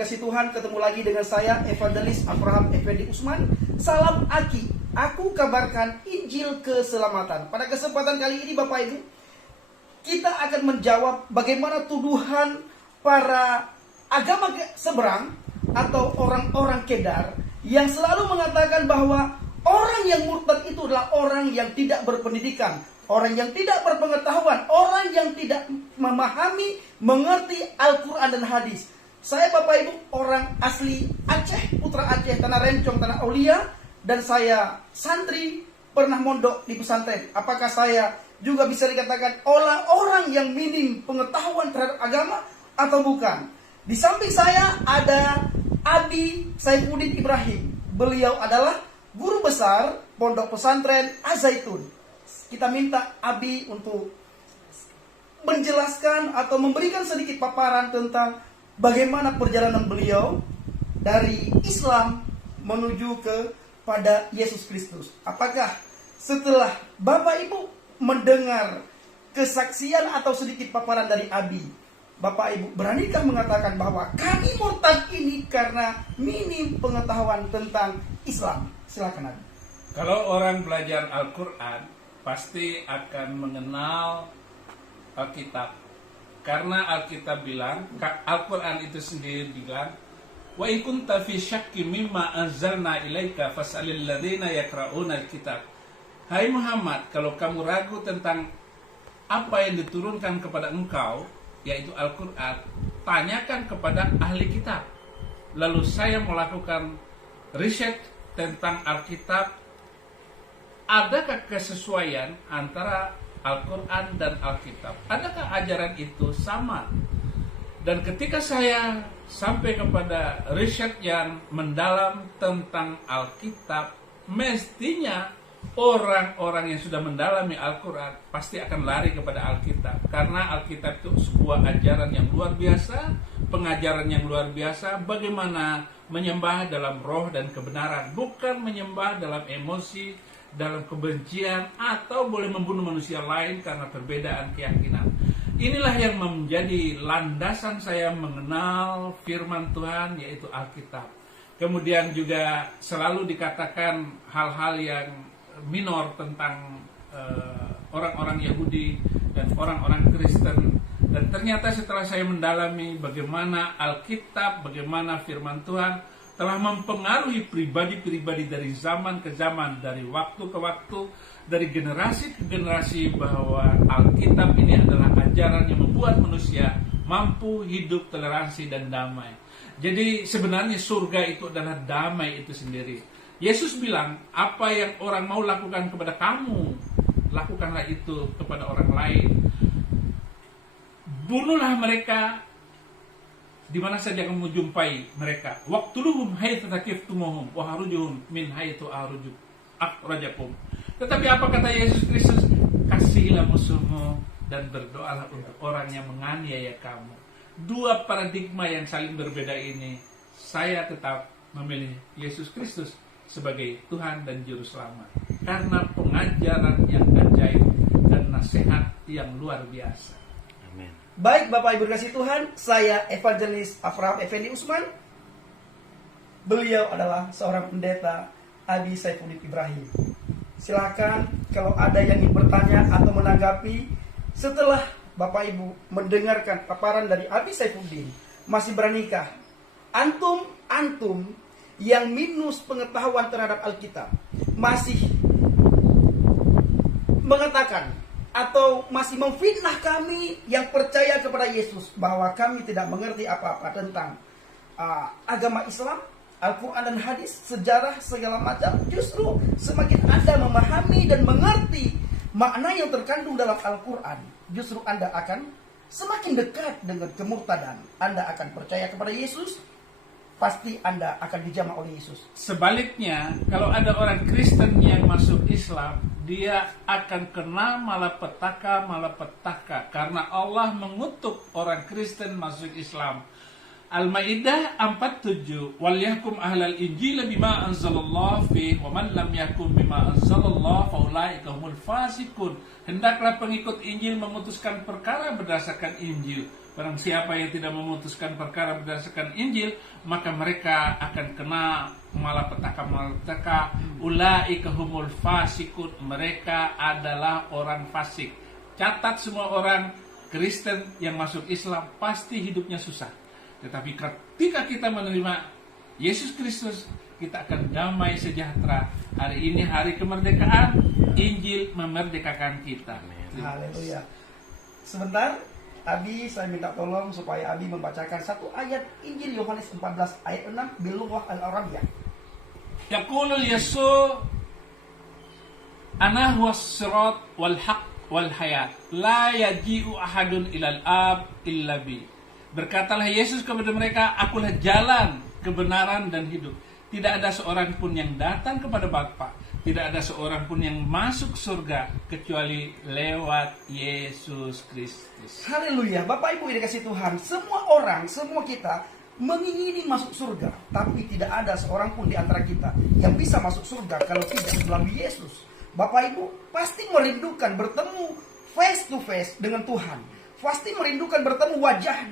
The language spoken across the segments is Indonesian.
berkasih Tuhan, ketemu lagi dengan saya Evangelis Abraham Effendi Usman. Salam Aki, aku kabarkan Injil keselamatan. Pada kesempatan kali ini Bapak Ibu, kita akan menjawab bagaimana tuduhan para agama seberang atau orang-orang kedar yang selalu mengatakan bahwa orang yang murtad itu adalah orang yang tidak berpendidikan, orang yang tidak berpengetahuan, orang yang tidak memahami, mengerti Al-Quran dan hadis. Saya Bapak Ibu orang asli Aceh, putra Aceh, Tanah Rencong, Tanah Aulia, dan saya santri pernah mondok di pesantren. Apakah saya juga bisa dikatakan orang yang minim pengetahuan terhadap agama atau bukan? Di samping saya ada Abi Saifuddin Ibrahim. Beliau adalah guru besar pondok pesantren Az-Zaitun. Kita minta Abi untuk menjelaskan atau memberikan sedikit paparan tentang bagaimana perjalanan beliau dari Islam menuju kepada Yesus Kristus. Apakah setelah Bapak Ibu mendengar kesaksian atau sedikit paparan dari Abi, Bapak Ibu beranikah mengatakan bahwa kami murtad ini karena minim pengetahuan tentang Islam? Silakan Abi. Kalau orang belajar Al-Quran pasti akan mengenal Alkitab. Karena Alkitab bilang, Al-Quran itu sendiri bilang, wa in kunta fi syakki mimma anzalna ilaika fas'alil ladzina yaqra'una al-kitab. Hai Muhammad, kalau kamu ragu tentang apa yang diturunkan kepada engkau, yaitu Al-Quran, tanyakan kepada ahli kitab. Lalu saya melakukan riset tentang Alkitab. Adakah kesesuaian antara Al-Quran dan Alkitab? Adakah ajaran itu sama? Dan ketika saya sampai kepada riset yang mendalam tentang Alkitab, mestinya orang-orang yang sudah mendalami Al-Quran pasti akan lari kepada Alkitab. Karena Alkitab itu sebuah ajaran yang luar biasa, pengajaran yang luar biasa, bagaimana menyembah dalam roh dan kebenaran, bukan menyembah dalam emosi, dalam kebencian, atau boleh membunuh manusia lain karena perbedaan keyakinan. Inilah yang menjadi landasan saya mengenal firman Tuhan, yaitu Alkitab. Kemudian juga selalu dikatakan hal-hal yang minor tentang orang-orang Yahudi dan orang-orang Kristen. Dan ternyata setelah saya mendalami bagaimana Alkitab, bagaimana firman Tuhan telah mempengaruhi pribadi-pribadi dari zaman ke zaman, dari waktu ke waktu, dari generasi ke generasi, bahwa Alkitab ini adalah ajaran yang membuat manusia mampu hidup toleransi dan damai. Jadi sebenarnya surga itu adalah damai itu sendiri. Yesus bilang, apa yang orang mau lakukan kepada kamu, lakukanlah itu kepada orang lain. Bunuhlah mereka di mana saja kamu jumpai mereka. Waqtuluhum haitsu thaqiftumuhum wa harujuhum min haitsu akhrajakum. Tetapi apa kata Yesus Kristus? Kasihilah musuhmu dan berdoalah untuk orang yang menganiaya kamu. Dua paradigma yang saling berbeda ini, saya tetap memilih Yesus Kristus sebagai Tuhan dan Juru Selamat. Karena pengajaran yang ajaib dan nasihat yang luar biasa. Amin. Baik Bapak Ibu kasih Tuhan, saya Evangelis Abraham Effendi Usman. Beliau adalah seorang pendeta Abi Saifuddin Ibrahim. Silakan kalau ada yang ingin bertanya atau menanggapi setelah Bapak Ibu mendengarkan paparan dari Abi Saifuddin. Masih beranikah antum yang minus pengetahuan terhadap Alkitab masih mengatakan atau masih memfitnah kami yang percaya kepada Yesus bahwa kami tidak mengerti apa-apa tentang agama Islam, Al-Quran dan hadis, sejarah segala macam? Justru semakin Anda memahami dan mengerti makna yang terkandung dalam Al-Quran, justru Anda akan semakin dekat dengan kemurtadan. Anda akan percaya kepada Yesus, pasti Anda akan dijamah oleh Yesus. Sebaliknya, kalau ada orang Kristen yang masuk Islam, dia akan kena malapetaka karena Allah mengutuk orang Kristen masuk Islam. Al-Maidah 47, wal yahkum ahlal injil bima anzalallah fi wa man lam yahkum bima anzalallah fa ulaika humul fasikun. Hendaklah pengikut Injil memutuskan perkara berdasarkan Injil. Barang siapa yang tidak memutuskan perkara berdasarkan Injil, maka mereka akan kena malapetaka. Ulaika humul fasikun. Mereka adalah orang fasik. Catat semua orang Kristen yang masuk Islam pasti hidupnya susah. Tetapi ketika kita menerima Yesus Kristus, kita akan damai sejahtera. Hari ini hari kemerdekaan, Injil memerdekakan kita. Haleluya. Sebentar, Abi saya minta tolong supaya Abi membacakan satu ayat Injil Yohanes 14 ayat 6 bilughah al-Arabiyyah. Yaqulul Yesu ana huwas sirat wal haq wal hayat la yaji'u ahadun ilal ab illa bi. Berkatalah Yesus kepada mereka, akulah jalan, kebenaran dan hidup. Tidak ada seorang pun yang datang kepada Bapa, tidak ada seorang pun yang masuk surga kecuali lewat Yesus Kristus. Haleluya. Bapak Ibu yang dikasih Tuhan, semua orang, semua kita mengingini masuk surga, tapi tidak ada seorang pun di antara kita yang bisa masuk surga kalau tidak melalui Yesus. Bapak Ibu pasti merindukan bertemu face to face dengan Tuhan, pasti merindukan bertemu wajah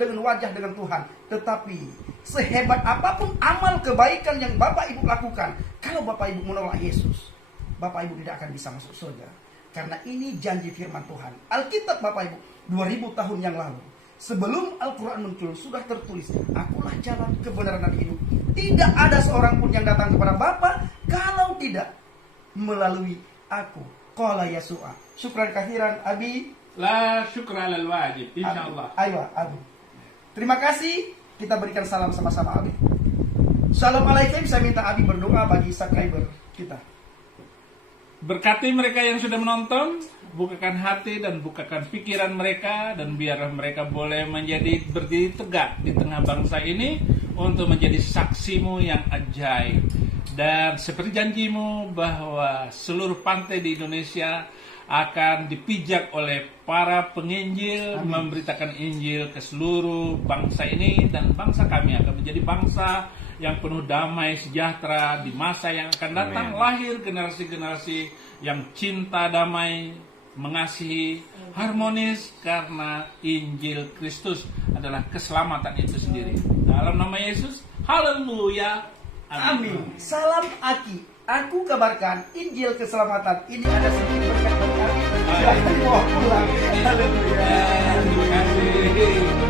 dengan Tuhan. Tetapi sehebat apapun amal kebaikan yang Bapak Ibu lakukan, kalau Bapak Ibu menolak Yesus, Bapak Ibu tidak akan bisa masuk surga. Karena ini janji firman Tuhan. Alkitab Bapak Ibu 2000 tahun yang lalu, sebelum Al-Quran muncul, sudah tertulis, akulah jalan, kebenaran dan hidup. Tidak ada seorang pun yang datang kepada Bapa kalau tidak melalui aku. Qala Yasu'a. Syukran kathiran Abi. La syukra lal wajib, insyaallah. Ayo Abi. Terima kasih. Kita berikan salam sama-sama Abi. Assalamualaikum. Saya minta Abi berdoa bagi subscriber kita. Berkati mereka yang sudah menonton, bukakan hati dan bukakan pikiran mereka, dan biarlah mereka boleh berdiri tegak di tengah bangsa ini untuk menjadi saksimu yang ajaib. Dan seperti janjimu bahwa seluruh pantai di Indonesia akan dipijak oleh para penginjil. Amin. Memberitakan Injil ke seluruh bangsa ini, dan bangsa kami akan menjadi bangsa yang penuh damai sejahtera di masa yang akan datang. Amin. Lahir generasi-generasi yang cinta damai, mengasihi, harmonis, karena Injil Kristus adalah keselamatan itu sendiri. Dalam nama Yesus, haleluya. Amin. Salam Aki. Aku kabarkan Injil keselamatan. Ini ada sedikit berkat dari Aki. Silahkan dibawa pulang. Haleluya. Terima kasih.